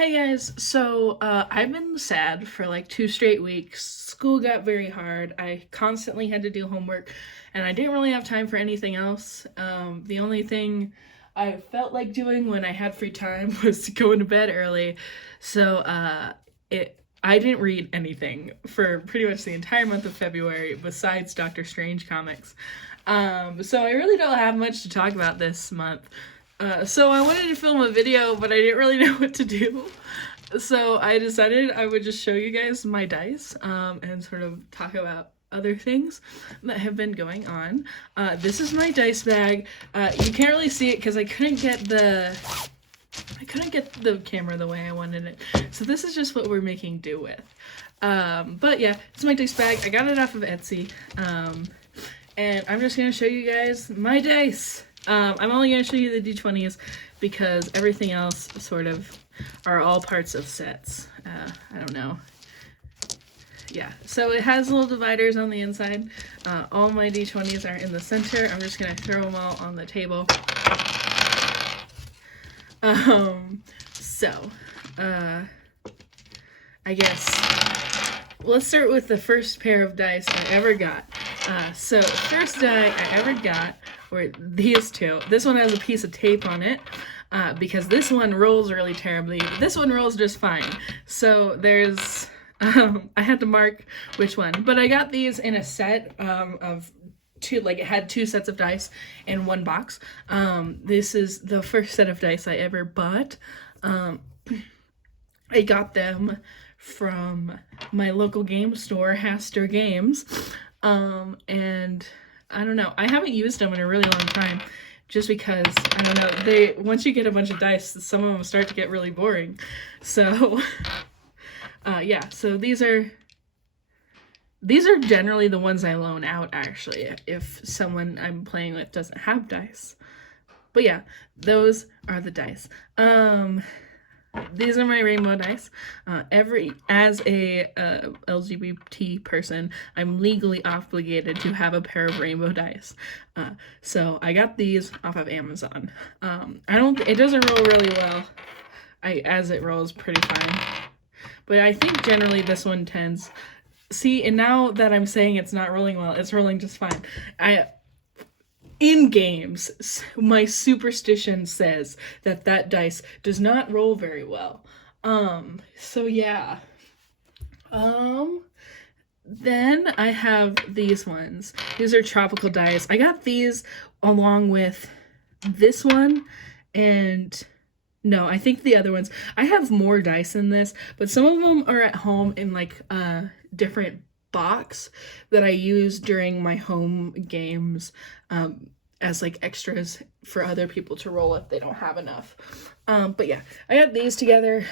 Hey guys, so I've been sad for like 2 straight weeks. School got very hard. I constantly had to do homework, and I didn't really have time for anything else. The only thing I felt like doing when I had free time was to go into bed early. So I didn't read anything for pretty much the entire month of February besides Doctor Strange comics. So I really don't have much to talk about this month. So I wanted to film a video, but I didn't really know what to do. So I decided I would just show you guys my dice, and sort of talk about other things that have been going on. This is my dice bag. You can't really see it because I couldn't get the camera the way I wanted it. So this is just what we're making do with. But yeah, it's my dice bag. I got it off of Etsy. And I'm just gonna show you guys my dice. I'm only going to show you the D20s because everything else sort of are all parts of sets. I don't know. Yeah, so it has little dividers on the inside. All my D20s are in the center. I'm just going to throw them all on the table. I guess let's start with the first pair of dice I ever got. So first die I ever got were these two. This one has a piece of tape on it because this one rolls really terribly. This one rolls just fine. So there's, I had to mark which one. But I got these in a set of two, like it had 2 sets of dice in one box. This is the first set of dice I ever bought. I got them from my local game store, Haster Games. And I don't know, I haven't used them in a really long time just because, I don't know, once you get a bunch of dice, some of them start to get really boring. So, yeah, so these are generally the ones I loan out, actually, if someone I'm playing with doesn't have dice. But yeah, those are the dice. These are my rainbow dice. As a LGBT person, I'm legally obligated to have a pair of rainbow dice. So I got these off of Amazon. It doesn't roll really well. As it rolls pretty fine. But I think generally this one tends. See, and now that I'm saying it's not rolling well, it's rolling just fine. In games, my superstition says that dice does not roll very well. So yeah. Then I have these ones. These are tropical dice. I got these along with this one and no, I think the other ones. I have more dice in this, but some of them are at home in like a different box that I use during my home games as like extras for other people to roll if they don't have enough. But yeah, I got these together.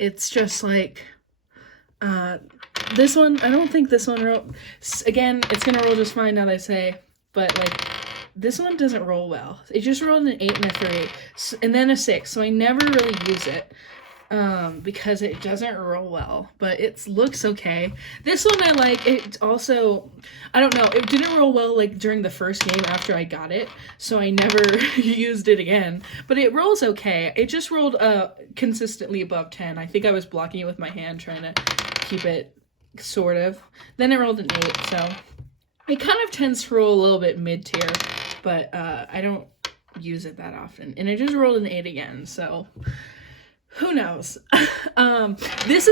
It's just like this one. I don't think this one roll. Again, it's gonna roll just fine now that I say, but like this one doesn't roll well. It just rolled an 8 and a 3, and then a 6. So I never really use it. Because it doesn't roll well, but it looks okay. This one I like. It also, I don't know, it didn't roll well like during the first game after I got it, so I never used it again, but it rolls okay. It just rolled consistently above 10. I think I was blocking it with my hand trying to keep it sort of. Then it rolled an 8, so it kind of tends to roll a little bit mid-tier, but I don't use it that often, and it just rolled an 8 again, so who knows? This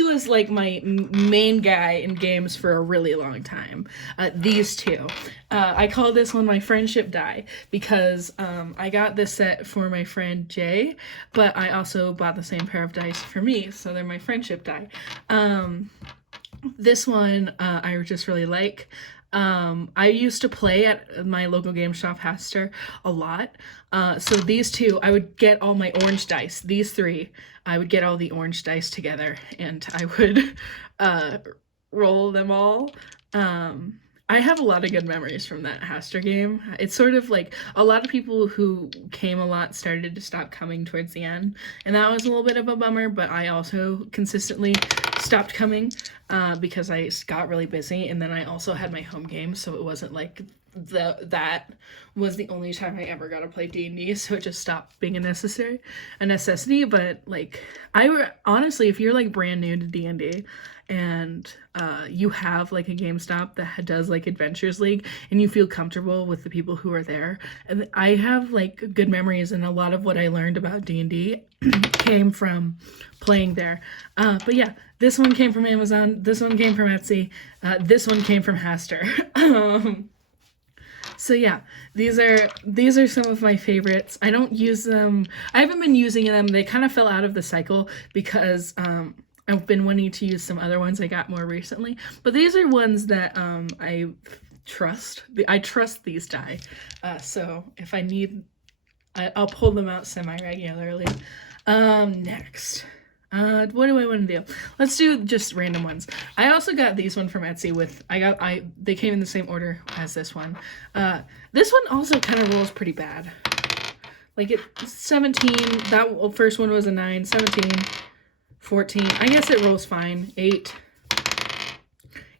was like my main guy in games for a really long time. These two. I call this one my friendship die because I got this set for my friend Jay, but I also bought the same pair of dice for me, so they're my friendship die. This one I just really like. I used to play at my local game shop, Haster, a lot. So these two, I would get all my orange dice. These 3, I would get all the orange dice together, and I would roll them all. I have a lot of good memories from that Haster game. It's sort of like a lot of people who came a lot started to stop coming towards the end, and that was a little bit of a bummer, but I also consistently stopped coming because I got really busy, and then I also had my home game, so it wasn't like that was the only time I ever got to play D&D, so it just stopped being a necessity. But like, honestly, if you're like brand new to D&D and you have like a GameStop that does like Adventures League and you feel comfortable with the people who are there, and I have like good memories, and a lot of what I learned about D&D came from playing there. But yeah, this one came from Amazon, this one came from Etsy, this one came from Haster. So yeah, these are some of my favorites. I don't use them. I haven't been using them. They kind of fell out of the cycle because I've been wanting to use some other ones I got more recently. But these are ones that I trust. I trust these die. So if I need, I'll pull them out semi-regularly. Next. What do I want to do? Let's do just random ones. I also got these one from Etsy they came in the same order as this one. This one also kind of rolls pretty bad. Like 17, that first one was a 9, 17, 14. I guess it rolls fine. 8,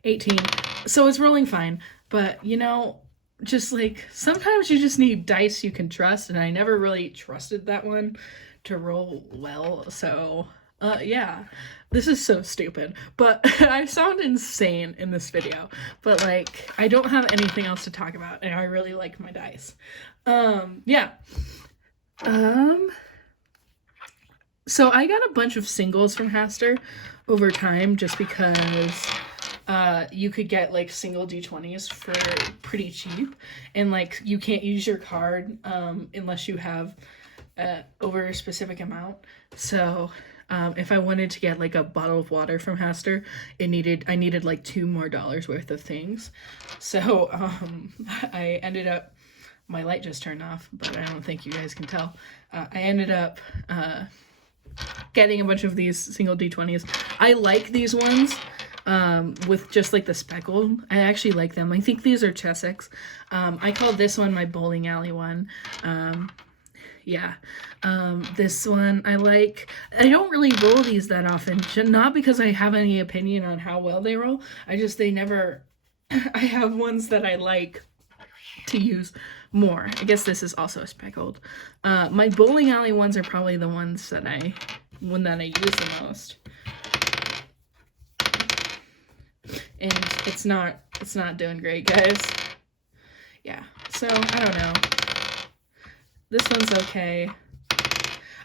18. So it's rolling fine. But, you know, just like sometimes you just need dice you can trust, and I never really trusted that one to roll well. So yeah, this is so stupid, but I sound insane in this video, but like I don't have anything else to talk about, and I really like my dice. Yeah. So I got a bunch of singles from Haster over time just because you could get like single D20s for pretty cheap, and like you can't use your card unless you have over a specific amount. So if I wanted to get like a bottle of water from Haster, I needed like $2 more worth of things. So I ended up, my light just turned off, but I don't think you guys can tell. I ended up getting a bunch of these single D20s. I like these ones with just like the speckled. I actually like them. I think these are Chessex. I call this one my bowling alley one. Yeah, this one I like. I don't really roll these that often, not because I have any opinion on how well they roll. They never, I have ones that I like to use more. I guess this is also speckled. My bowling alley ones are probably the ones that I use the most. And it's not doing great, guys. Yeah, so I don't know. This one's okay.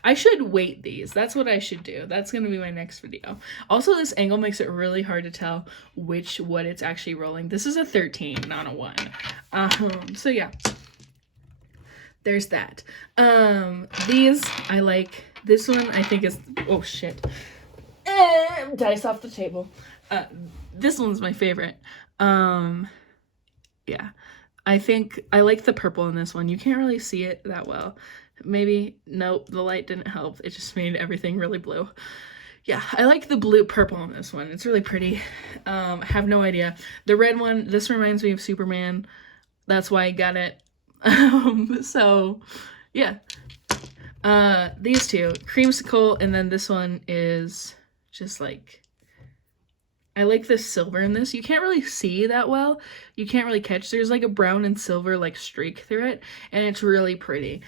I should weight these. That's what I should do. That's going to be my next video. Also, this angle makes it really hard to tell what it's actually rolling. This is a 13, not a 1. So yeah. There's that. These, I like. This one, I think is, oh shit. Dice off the table. This one's my favorite. Yeah. I think I like the purple in this one. You can't really see it that well. Maybe, nope, the light didn't help. It just made everything really blue. Yeah, I like the blue purple in this one. It's really pretty. I have no idea. The red one, this reminds me of Superman. That's why I got it. So, yeah. These two, Creamsicle, and then this one is just like, I like the silver in this. You can't really see that well. You can't really catch. There's like a brown and silver like streak through it, and it's really pretty.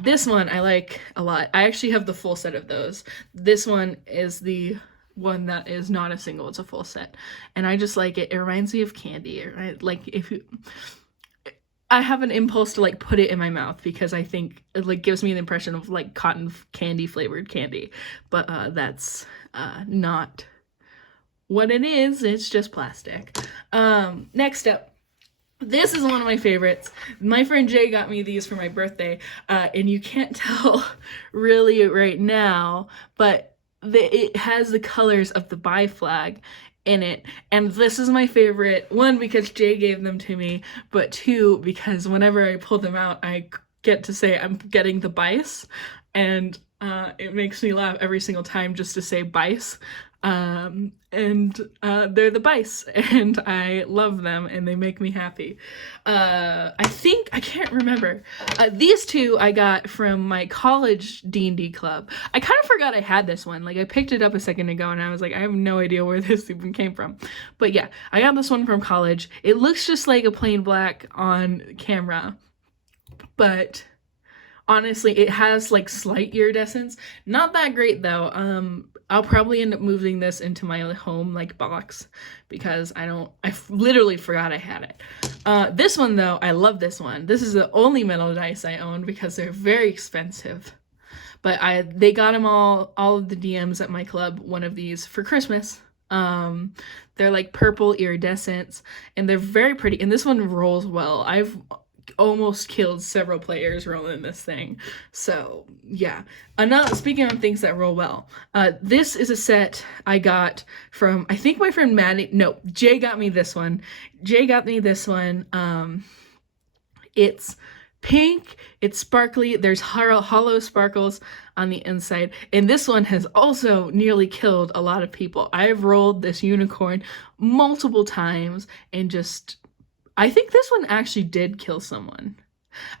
This one I like a lot. I actually have the full set of those. This one is the one that is not a single, it's a full set. And I just like it. It reminds me of candy. I have an impulse to like put it in my mouth because I think it like gives me the impression of like cotton candy flavored candy. But that's not what it is. It's just plastic. Next up, this is one of my favorites. My friend Jay got me these for my birthday, and you can't tell really right now, but it has the colors of the Bi flag in it, and this is my favorite. One, because Jay gave them to me, but two, because whenever I pull them out, I get to say I'm getting the Bice, and it makes me laugh every single time just to say Bice. And they're the Bice, and I love them, and they make me happy. I can't remember. These two I got from my college D&D club. I kind of forgot I had this one. Like, I picked it up a second ago, and I was like, I have no idea where this even came from. But yeah, I got this one from college. It looks just like a plain black on camera, but honestly, it has like slight iridescence. Not that great though. I'll probably end up moving this into my home like box because I literally forgot I had it. This one though, I love this one. This is the only metal dice I own because they're very expensive. But they got them all of the DMs at my club one of these for Christmas. They're like purple iridescents and they're very pretty. And this one rolls well. I've almost killed several players rolling this thing. So yeah. Speaking on things that roll well, this is a set I got from, I think my friend Jay got me this one. It's pink, it's sparkly, there's hollow sparkles on the inside, and this one has also nearly killed a lot of people. I've rolled this unicorn multiple times and I think this one actually did kill someone.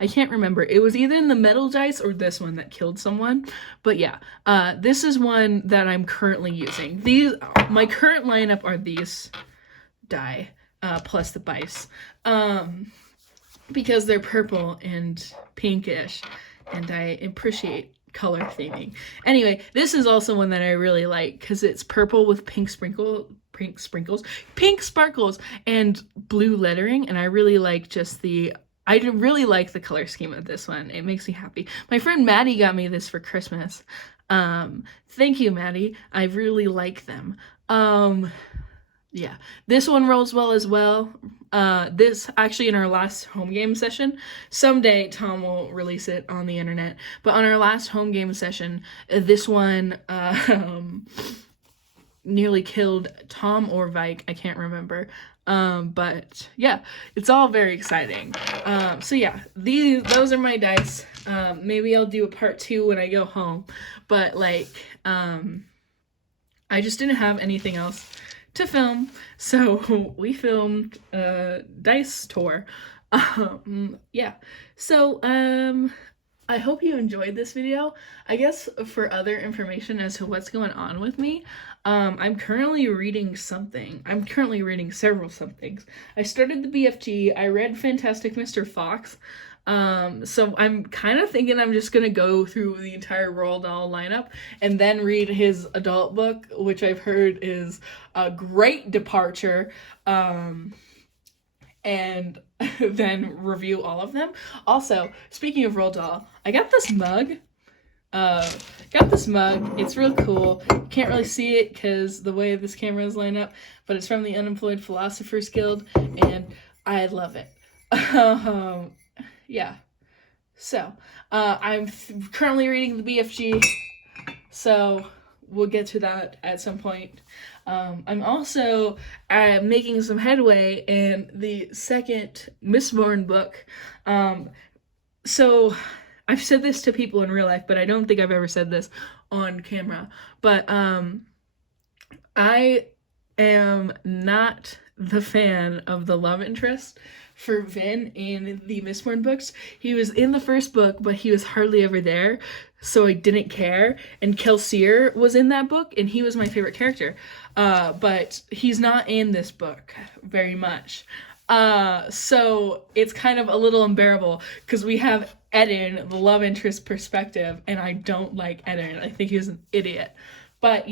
I can't remember. It was either in the metal dice or this one that killed someone. But yeah, this is one that I'm currently using. My current lineup are these die, plus the Bice. Because they're purple and pinkish, and I appreciate color theming. Anyway, this is also one that I really like because it's purple with pink sparkles, and blue lettering, and I really like I really like the color scheme of this one. It makes me happy. My friend Maddie got me this for Christmas. Thank you, Maddie. I really like them. Yeah, this one rolls well as well. This actually in our last home game session. Someday Tom will release it on the internet. But on our last home game session, this one nearly killed Tom or Vike. I can't remember. But yeah, it's all very exciting. So yeah, those are my dice. Maybe I'll do a part 2 when I go home. But like, I just didn't have anything else to film, so we filmed a dice tour. Yeah, so I hope you enjoyed this video. I guess for other information as to what's going on with me, I'm currently reading something. I'm currently reading several somethings. I started the BFG. I read Fantastic Mr. Fox. So I'm kind of thinking I'm just gonna go through the entire Roald Dahl lineup and then read his adult book, which I've heard is a great departure, and then review all of them. Also, speaking of Roald Dahl, I got this mug. It's real cool. You can't really see it because the way this camera is lined up, but it's from the Unemployed Philosophers Guild, and I love it. Yeah, so I'm currently reading the BFG, so we'll get to that at some point. I'm also making some headway in the second Mistborn book. So I've said this to people in real life, but I don't think I've ever said this on camera. But I am not the fan of the love interest for Vin in the Mistborn books. He was in the first book, but he was hardly ever there, so I didn't care. And Kelsier was in that book, and he was my favorite character. But he's not in this book very much. So it's kind of a little unbearable, because we have Eden, the love interest perspective, and I don't like Eden. I think he's an idiot. But,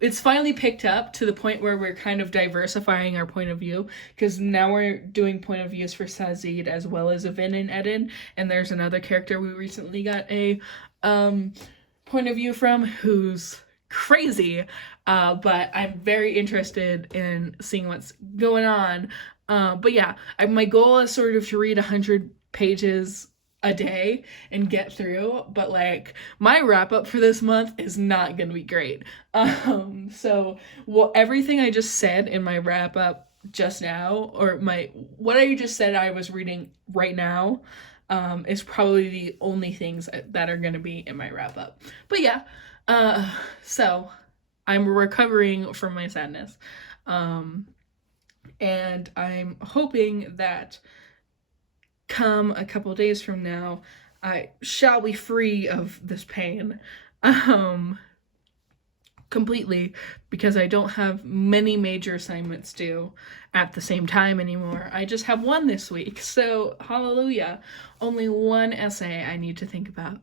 it's finally picked up to the point where we're kind of diversifying our point of view, because now we're doing point of views for Sazid as well as Vin and Eden, and there's another character we recently got a point of view from who's crazy, but I'm very interested in seeing what's going on. But yeah, my goal is sort of to read 100 pages a day and get through, but like my wrap up for this month is not gonna be great. So everything I just said in my wrap up just now, or what I just said I was reading right now, is probably the only things that are gonna be in my wrap up. But yeah, so I'm recovering from my sadness. And I'm hoping that come a couple days from now, I shall be free of this pain. Completely, because I don't have many major assignments due at the same time anymore. I just have one this week, so hallelujah. Only one essay I need to think about.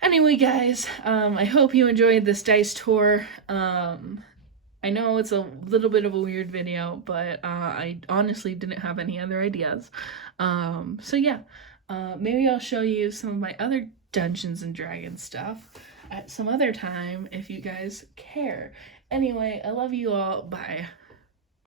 Anyway, guys, I hope you enjoyed this dice tour. I know it's a little bit of a weird video, but I honestly didn't have any other ideas. So yeah, maybe I'll show you some of my other Dungeons and Dragons stuff at some other time if you guys care. Anyway, I love you all. Bye.